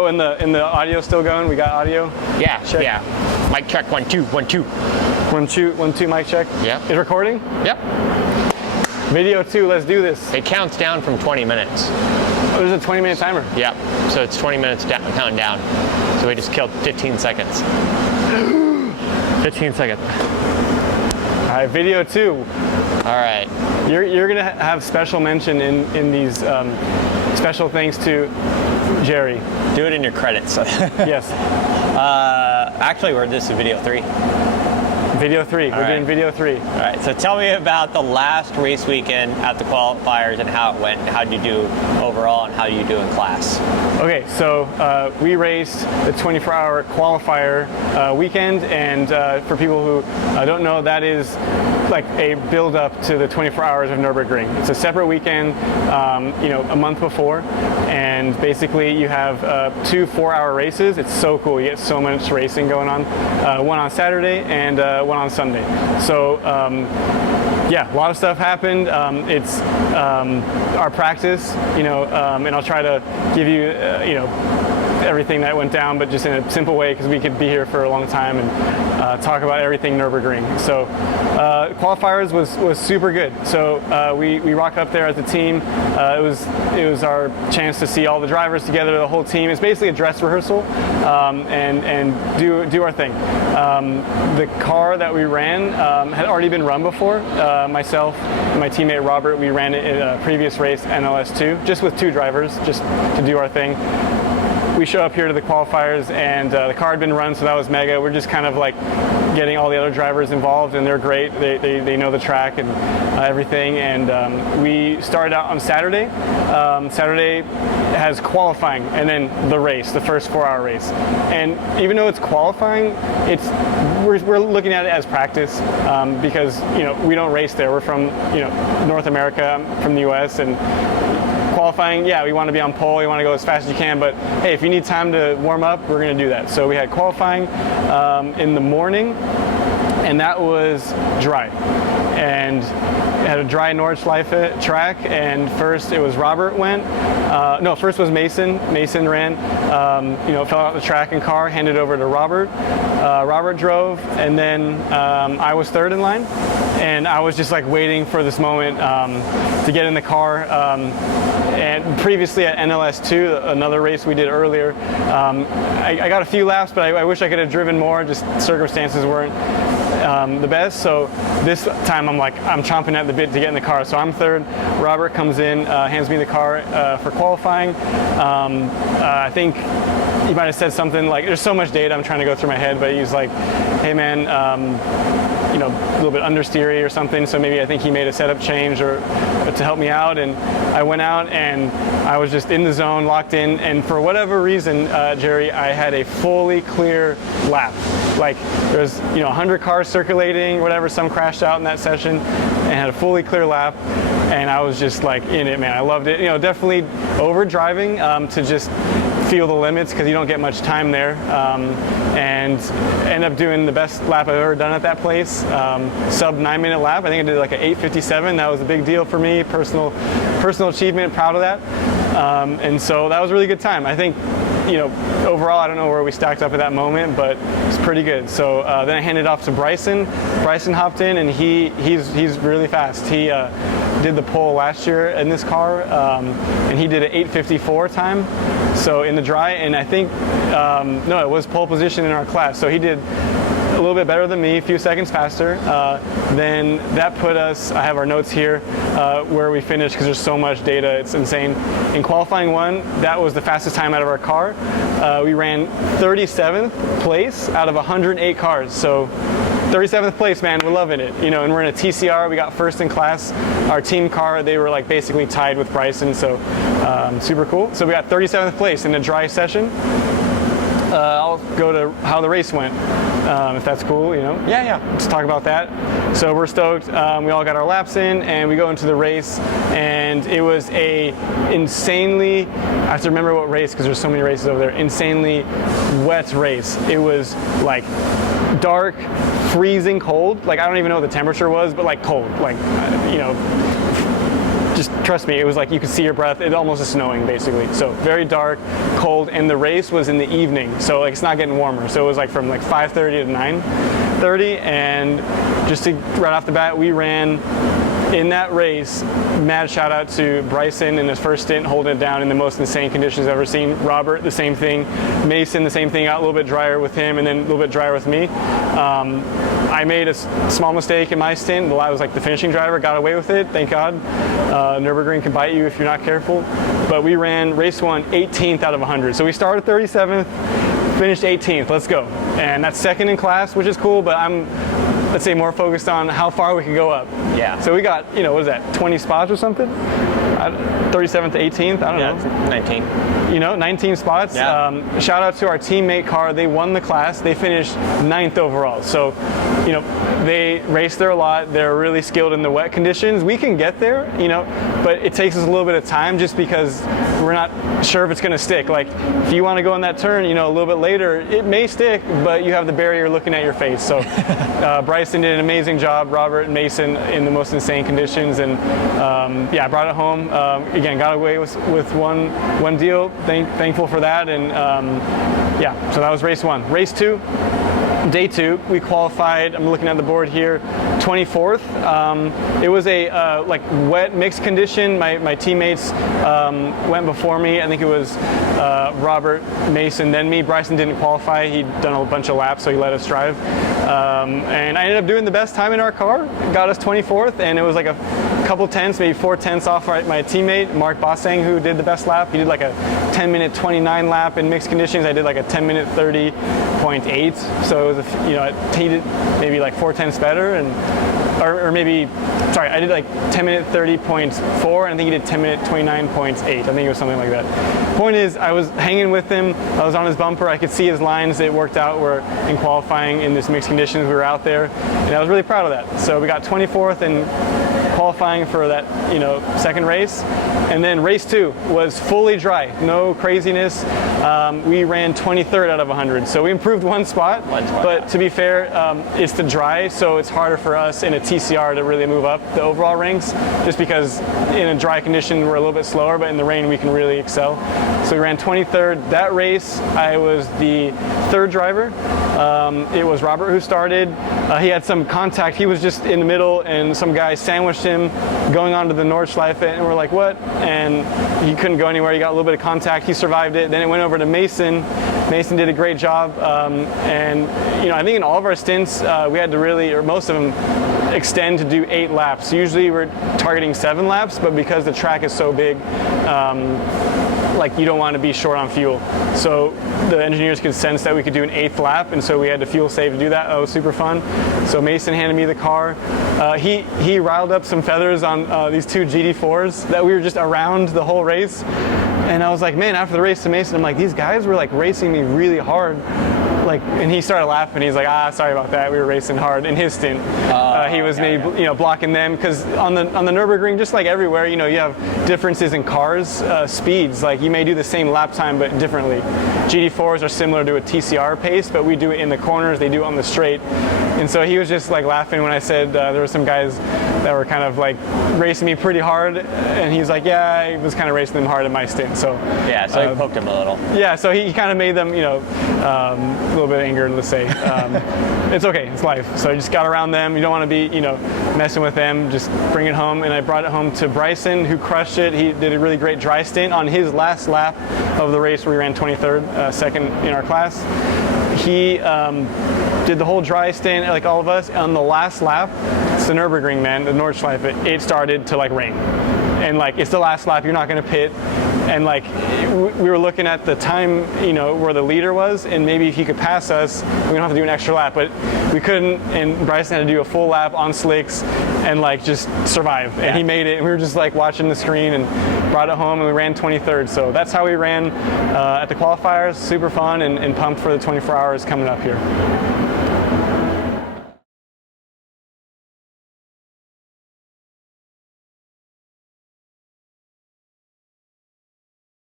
Oh, and the audio still going? We got audio? Yeah, check. yeah. Mic check, 1 2 1 2. 1 2 1 2 mic check. Yeah. Is recording? Yep. Video 2. Let's do this. It counts down from 20 minutes. Oh, there's a 20-minute timer. Yep. So it's 20 minutes counting down. So we just killed 15 seconds. 15 seconds. All right, video 2. All right. You're gonna have special mention in these special thanks to Jerry. Do it in your credits. Yes. Actually, this is video 3. Video 3. We're doing video 3. All right. So tell me about the last race weekend at the qualifiers and how it went. How did you do overall, and how did you do in class? Okay, so we raced the 24-hour qualifier weekend, and for people who don't know, that is like a build-up to the 24 hours of Nürburgring. It's a separate weekend, a month before, and basically you have 2 4-hour races. It's so cool. You get so much racing going on. One on Saturday and one on Sunday. So yeah, a lot of stuff happened. It's our practice, and I'll try to give you, everything that went down, but just in a simple way, because we could be here for a long time and talk about everything Nürburgring. So qualifiers was super good. So we rocked up there as a team. It was our chance to see all the drivers together, the whole team. It's basically a dress rehearsal and do our thing. The car that we ran had already been run before. Myself and my teammate Robert, we ran it in a previous race, NLS2, just with 2 drivers, just to do our thing. We show up here to the qualifiers, and the car had been run, so that was mega. We're just kind of like getting all the other drivers involved, and they're great. They know the track and everything. And we started out on Saturday. Saturday has qualifying, and then the race, the first 4-hour race. And even though it's qualifying, we're looking at it as practice because we don't race there. We're from North America, I'm from the U.S. and qualifying, yeah, we want to be on pole, we want to go as fast as you can, but hey, if you need time to warm up, we're going to do that. So we had qualifying in the morning, and that was dry. And had a dry Nordschleife track, and first it was Robert went. First was Mason. Mason ran, fell out the track and car, handed over to Robert. Robert drove, and then I was third in line. And I was just like waiting for this moment to get in the car. And previously at NLS2, another race we did earlier, I got a few laps, but I wish I could have driven more. Just circumstances weren't the best. So this time I'm chomping at the bit to get in the car. So I'm third. Robert comes in, hands me the car for qualifying. I think he might have said something like, there's so much data I'm trying to go through my head, but he's like, hey man, a little bit understeery or something, so maybe I think he made a setup change or to help me out, and I went out and I was just in the zone, locked in, and for whatever reason, Jerry, I had a fully clear lap. Like there was 100 cars circulating, whatever, some crashed out in that session, and had a fully clear lap, and I was just like in it, man. I loved it. Definitely over driving to just feel the limits, because you don't get much time there, and end up doing the best lap I've ever done at that place. Sub 9-minute lap. I think I did like an 8:57. That was a big deal for me, personal achievement, proud of that. And so that was a really good time. I think overall, I don't know where we stacked up at that moment, but it's pretty good. So then I handed off to Bryson. Bryson hopped in, and he's really fast. He did the pole last year in this car, and he did an 8:54 time. So in the dry, and I think it was pole position in our class. So he did a little bit better than me, a few seconds faster. Then that put us, I have our notes here, where we finished, because there's so much data, it's insane. In qualifying 1, that was the fastest time out of our car. We ran 37th place out of 108 cars. So 37th place, man, we're loving it. And we're in a TCR, we got first in class. Our team car, they were like basically tied with Bryson, so super cool. So we got 37th place in a dry session. I'll go to how the race went, if that's cool, Yeah, let's talk about that. So we're stoked. We all got our laps in, and we go into the race, and it was a insanely, I have to remember what race, because there's so many races over there, insanely wet race. It was like dark, freezing cold. Like I don't even know what the temperature was, but like cold, like just trust me, it was like you could see your breath. It almost is snowing basically. So very dark, cold, and the race was in the evening, so like it's not getting warmer. So it was like from like 5:30 to 9:30, and just to right off the bat, we ran in that race. Mad shout out to Bryson in his first stint, holding it down in the most insane conditions I've ever seen. Robert, the same thing. Mason, the same thing. Got a little bit drier with him, and then a little bit drier with me. I made a small mistake in my stint. I was like the finishing driver, got away with it, thank God. Nürburgring can bite you if you're not careful. But we ran race 1 18th out of 100. So we started 37th, finished 18th. Let's go. And that's second in class, which is cool, but I'm, let's say, more focused on how far we can go up. Yeah. So we got, what is that, 20 spots or something? 37th to 18th, I don't know. 19. 19 spots. Yeah. Shout out to our teammate car. They won the class. They finished 9th overall. So, they raced there a lot. They're really skilled in the wet conditions. We can get there, but it takes us a little bit of time just because we're not sure if it's going to stick. Like, if you want to go on that turn, a little bit later, it may stick, but you have the barrier looking at your face. So, Bryson did an amazing job. Robert and Mason in the most insane conditions, and I brought it home. Again, got away with one deal. Thankful for that, and so that was race 1. Race 2. Day 2, we qualified. I'm looking at the board here, 24th. It was a wet mixed condition. My teammates went before me. I think it was Robert, Mason, then me. Bryson didn't qualify. He'd done a bunch of laps, so he let us drive. And I ended up doing the best time in our car. Got us 24th, and it was like a couple tenths, maybe 4 tenths off my teammate, Mark Bossang, who did the best lap. He did like a 10-minute 29 lap in mixed conditions. I did like a 10-minute 30.8. So it was, he did maybe like 4 tenths better, or maybe, sorry, I did like 10-minute 30.4, and I think he did 10-minute 29.8. I think it was something like that. Point is, I was hanging with him. I was on his bumper. I could see his lines. It worked out. We're in qualifying in this mixed conditions. We were out there, and I was really proud of that. So we got 24th and qualifying for that, second race. And then race 2 was fully dry, no craziness. We ran 23rd out of 100, so we improved one spot. But to be fair, it's the dry, so it's harder for us in a TCR to really move up the overall ranks, just because in a dry condition we're a little bit slower, but in the rain we can really excel. So we ran 23rd. That race, I was the 3rd driver. It was Robert who started. He had some contact. He was just in the middle, and some guy sandwiched him going onto the Nordschleife, and we're like, what? And he couldn't go anywhere. He got a little bit of contact. He survived it. Then it went over to Mason. Mason did a great job. And I think in all of our stints, we had to really, or most of them, extend to do 8 laps. Usually we're targeting 7 laps, but because the track is so big, you don't want to be short on fuel. So the engineers could sense that we could do an 8th lap, and so we had to fuel save to do that. That was super fun. So Mason handed me the car. He riled up some feathers on these 2 GD4s that we were just around the whole race. And I was like, man, after the race to Mason, I'm like, these guys were like racing me really hard. And he started laughing. He's like, sorry about that. We were racing hard in his stint. He was maybe blocking them, because on the Nürburgring, just like everywhere, you have differences in cars, speeds. Like you may do the same lap time but differently. GD4s are similar to a TCR pace, but we do it in the corners. They do it on the straight. And so he was just like laughing when I said there were some guys that were kind of like racing me pretty hard, and he's like, yeah, I was kind of racing them hard in my stint. So so he poked him a little. Yeah, so he kind of made them, a little bit angered, let's say. It's okay, it's life. So I just got around them. You don't want to be, messing with them. Just bring it home. And I brought it home to Bryson, who crushed it. He did a really great dry stint on his last lap of the race, where we ran 23rd, second in our class. He did the whole dry stint, like all of us. On the last lap, it's the Nürburgring, man, the Nordschleife, it started to rain. And it's the last lap, you're not going to pit. And we were looking at the time, where the leader was, and maybe if he could pass us, we don't have to do an extra lap, but we couldn't. And Bryson had to do a full lap on slicks and just survive. And he made it. And we were just watching the screen, and brought it home, and we ran 23rd. So that's how we ran at the qualifiers. Super fun, and pumped for the 24 hours coming up here.